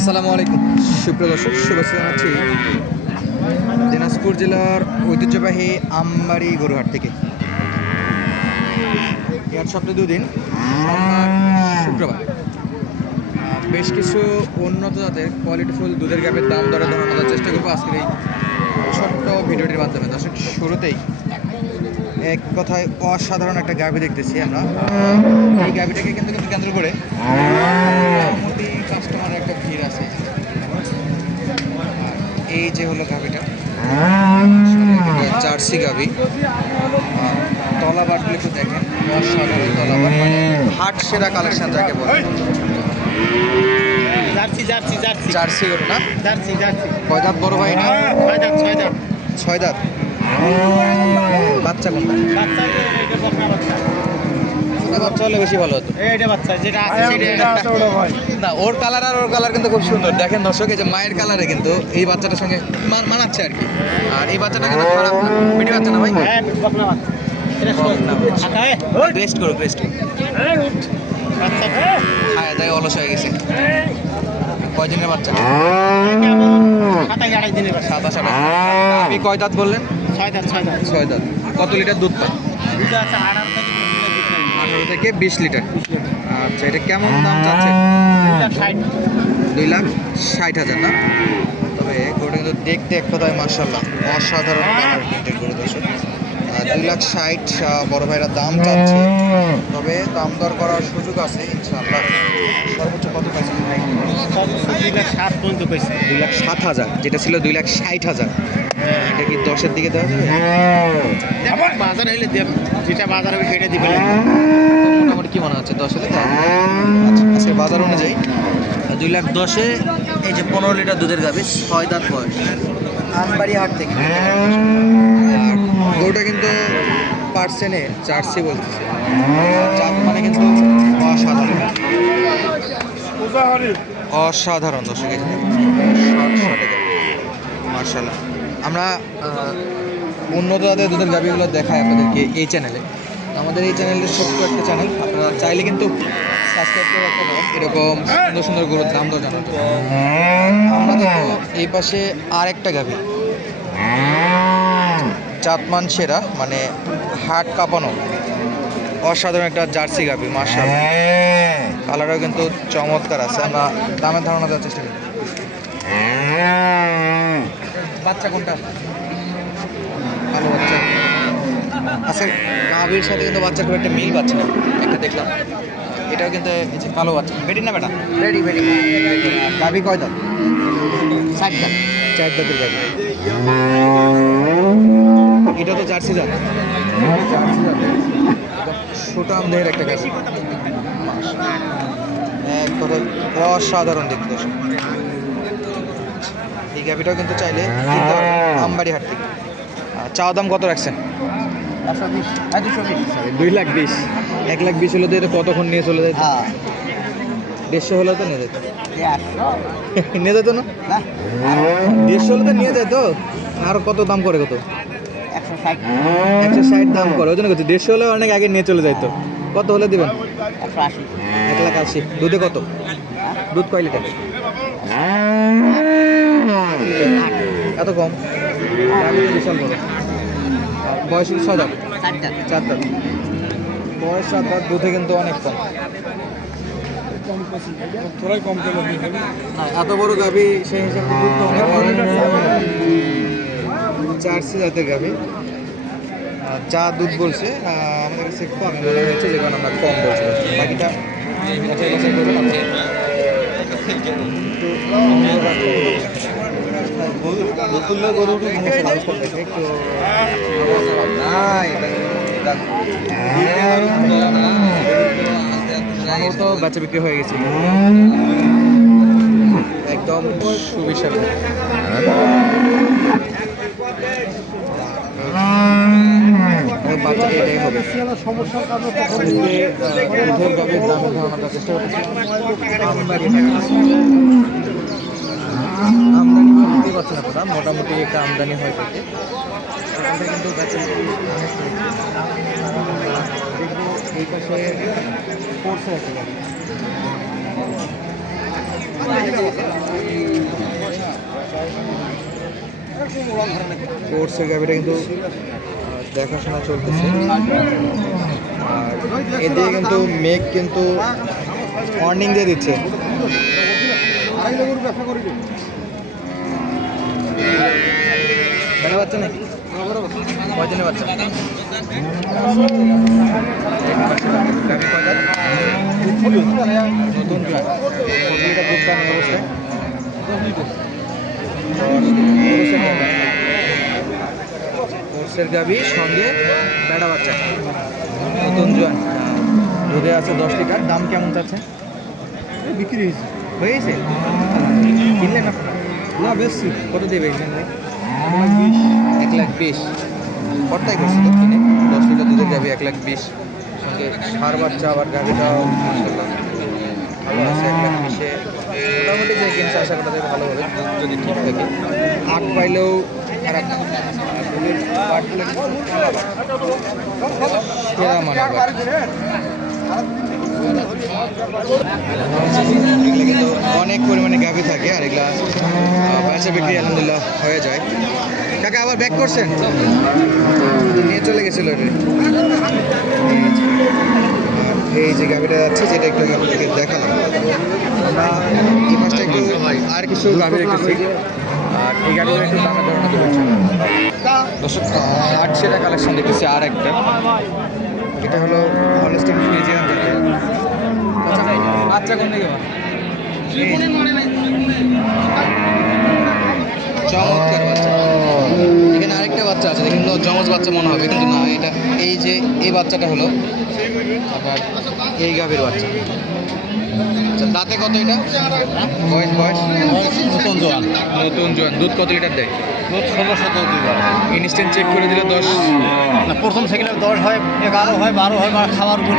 আসসালামু আলাইকুম। সুপ্রিয় দর্শক, শুভেচ্ছা জানাচ্ছি দিনাজপুর জেলার ঐতিহ্যবাহী আমবাড়ি গরুহাট থেকে। এর সপ্তাহে দুদিন, শুক্রবার। বেশ কিছু উন্নত জাতের কোয়ালিটিফুল দুধের গাভের দাম দরে ধারণার চেষ্টা করব আজকের এই ছোট্ট ভিডিওটির মাধ্যমে। দর্শক, শুরুতেই এক কথায় অসাধারণ একটা গাভি দেখতেছি আমরা। এই গাভিটাকে কিন্তু কেন্দ্র করে মোটামুটি কাস্টমারের একটা ভিড় আছে। এই যে হলো গাভিটা। জার্সি গাভি। তলাবারগুলো একটু দেখেন। অসাধারণ তলাবার মানে হাট সেরা কালেকশন যাকে বলে। Jersey jersey jersey. জার্সি গরু না? Jersey jersey. কয় দাঁত বড় ভাই না ছয় দাঁত ছয় দাঁত। ছয় দাঁত। বাচ্চা কোনটা? বাচ্চা। বকনা বাচ্চা হলে বেশি ভালো হতো। এইটা বাচ্চা যেটা আছে সেটা না ওর কালার আর ওর কালার কিন্তু খুব সুন্দর। দেখেন দর্শক এই যে মায়ের কালারে কিন্তু এই বাচ্চাটার সঙ্গে মানাচ্ছে আর কি। আর এই বাচ্চাটা কিন্তু খারাপ না বেটি বাচ্চা না ভাই? হ্যাঁ বাচ্চা। রেস্ট করো রেস্ট খায় দায় অলস হয়ে গেছে। কয়দিনের বাচ্চা? সাতাশ আঠাশ দিনের বাচ্চা। সাতাশ আপনি কয় দাঁত বললেন? ছয় দাঁত ছয় দাঁত। ছয় দাঁত। কত লিটার দুধ পায়? দুটো আছে আঠারো আঠারো থেকে বিশ লিটার। আচ্ছা এটা কেমন দাম চাচ্ছে? দুই লাখ ষাট হাজার, না? তবে গরুটা কিন্তু দেখতে এক কথায় মার্শাল্লাহ অসাধারণ গরু দর্শক। দুই লাখ ষাট বড় ভাইরা দাম চাচ্ছে। তবে দাম দর করার সুযোগ আছে ইনশাআল্লাহ। সর্বোচ্চ কত পাইছেন? দুই লাখ সাত পর্যন্ত পেয়েছে দুই লাখ সাত হাজার যেটা ছিল দুই লাখ ষাট হাজার। এটা কি দশের দিকে দেওয়া যাবে? বাজার হইলে যেটা বাজার হবে সেটা দিবে। মোটামুটি কি মনে হচ্ছে দশ হলে? আচ্ছা বাজার অনুযায়ী। দুই লাখ দশে এই যে পনেরো লিটার দুধের গাবি ছয় দাঁত বয়স। আমবাড়ি হাট থেকে। আর গরুটা কিন্তু পার্সেনে জার্সি বলতেছে। জাত মানে কিন্তু অসাধারণ। অসাধারণ দর্শক মার্শাল্লাহ। আমরা উন্নত জাতের দুধের গাভিগুলো দেখাই আপনাদেরকে এই চ্যানেলে আমাদের এই চ্যানেলটা ছোট্ট একটা চ্যানেল আপনারা চাইলে কিন্তু সাবস্ক্রাইব করে রাখতে পারেন। এরকম সুন্দর সুন্দর গরুর দাম দর জন্য। আমরা দেখো এই পাশে আর একটা গাভি। চাতমান সেরা মানে হাট কাঁপানো। অসাধারণ একটা জার্সি গাভি মার্শাল কালারও কিন্তু চমৎকার আছে আমরা দামের ধারণা দেওয়ার চেষ্টা করি। বাচ্চা কোনটা? ভালো বাচ্চা। আচ্ছা গাভীর সাথে কিন্তু বাচ্চা খুব একটা মিল পাচ্ছে না একটা দেখলাম। এটাও কিন্তু এই যে কালো বাচ্চা। বেটি না বেটা? বেটি বেটি গাভী কয় ষাট দাঁত চার দাঁতের গাভী এটা তো জার্সি জাত। জার্সি জাত সুটাম দেহের একটা গাভী এক কথায় অসাধারণ দেখতে। এই গাভিটাও কিন্তু চাইলে কিনতে পারবেন আমবাড়ি হাট থেকে। চাওয়া দাম কত রাখছেন? দুই লাখ বিশ। এক লাখ বিশ হলে তো এটা কতক্ষণ নিয়ে চলে যেত? দেড়শো হলেও তো নিয়ে যেত। নিয়ে যেত না? দেড়শো হলে তো নিয়ে যেত। আর কত দাম করে কত? একশো ষাট দাম করে ওই জন্য করছি। দেড়শো হলে অনেক আগে নিয়ে চলে যাইতো। কত হলে দেবেন? এক লাখ আশি। দুধে কত? দুধ কয় লিটার? এত কম? বিশাল বড়। বয়স কিন্তু ছয় দাঁত। চার দাঁত। বয়স চার দুধে কিন্তু অনেক কম। কম এত বড় গাভী সেই হিসাবে দুধ তো অনেক কম। জার্সি জাতের গাভী আর যা দুধ বলছে আমাদের কাছে কম মনে হয়েছে যে কারণে আমরা কম বলছি বাকিটা যাচাই বাছাই তো বেচা বিক্রি হয়ে গেছে। একদম সুবিশাল। আমদানি বুঝতেই পারছি না মোটামুটি একটা আমদানি হয় থাকে। কিন্তু এই পাশে পড়ছে কোর্সের কিন্তু দেখাশোনা চলতেছে। আর এদিকে কিন্তু মেঘ কিন্তু ওয়ার্নিং দিয়ে দিচ্ছে। অবস্থায়। কোর্সের গাভী সঙ্গে বেড়া বাচ্চা। নতুন জোয়ান। দুধে আছে দশ লিটার দাম কেমন চাচ্ছে বিক্রি হয়েছে। হয়েছে? কিনলেন আপনারা? না বেশি কত দেবে এক লাখ বিশ। কটাই করছে কিনে দশ লিটার দুধের গাভি এক লাখ বিশ। সঙ্গে সার বাচ্চা আবার মাসাল্লাহ ভালো আছে এক লাখ বিশে। মোটামুটি যে কিনছে আশা করা যায় ভালো হবে যদি ঠিক থাকে। আট পাইলেও অনেক পরিমাণে গাভি থাকে আর এগুলা বেচা বিক্রি আলহামদুলিল্লাহ হয়ে যায়। কাকা, আবার ব্যাক করছেন? নিয়ে চলে গেছিল এই যে গাভিটা যাচ্ছে, যেটা একটু আগে আপনাদেরকে দেখালাম। আর কিছু গাভি রেখেছি। আর এই গাভিটা একটু দামে ধরনের দেবো দর্শক আট সেটা কালেকশন দেখতেছি আর একটা। এটা হলো হলস্টিন ফ্রিজিয়ান জাতের বাচ্চা কোন দিকে চমৎকার বাচ্চা। এখানে আরেকটা বাচ্চা আছে, দেখুন তো, জমজ বাচ্চা মনে হবে, কিন্তু না, এটা এই যে, এই বাচ্চাটা হলো আপনার এই গাভীর বাচ্চা। আচ্ছা দাঁতে কত এটা? বয়স বয়স? নতুন জোয়ান। নতুন জোয়ান। দুধ কত লিটার দেয়? দুধ ষোলো সতেরো দুই ইনস্ট্যান্ট চেক করে দিলে দশ? না প্রথম সেকেন্ডে দশ হয় এগারো হয় বারো হয় বা খাওয়ার উপর।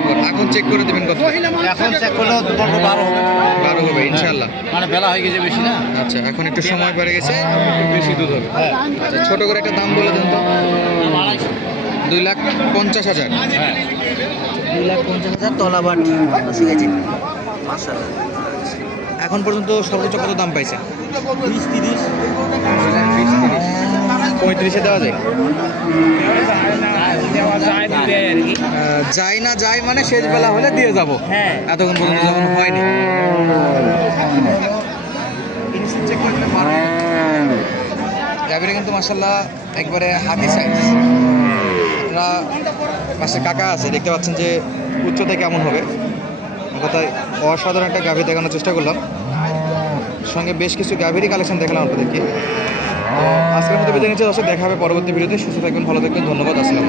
উপর। এখন চেক করে দেবেন কত? এখন চেক বারো হবে। বারো হবে ইনশাল্লাহ মানে বেলা হয়ে গেছে বেশি না? আচ্ছা এখন একটু সময় পড়ে গেছে। বেশি দুধ হবে। আচ্ছা ছোট করে একটা দাম বলে দেন তো। আড়াইশো। দুই লাখ পঞ্চাশ হাজার। হ্যাঁ দুই লাখ পঞ্চাশ হাজার তলাবাট এখন পর্যন্ত সর্বোচ্চ কত দাম পাইছে? বিশ তিরিশ। পঁয়ত্রিশে দেওয়া যায়। যাই না যাই মানে শেষ বেলা হলে দিয়ে যাব। হ্যাঁ। এতক্ষণ পর্যন্ত যখন হয়নি। গাভীরা কিন্তু মাসাল্লাহ একবারে হাতি সাইজ আপনারা পাশে কাকা আছে, দেখতে পাচ্ছেন যে উচ্চতা কেমন হবে। কথায় অসাধারণ একটা গাভী দেখানোর চেষ্টা করলাম। সঙ্গে বেশ কিছু গাভীরই কালেকশন দেখালাম আপনাদেরকে। আজকের মতো বিদায় নিচ্ছে, দর্শক, দেখা হবে পরবর্তী ভিডিওতে। সুস্থ থাকবেন, ভালো থাকবেন, ধন্যবাদ, আসসালাম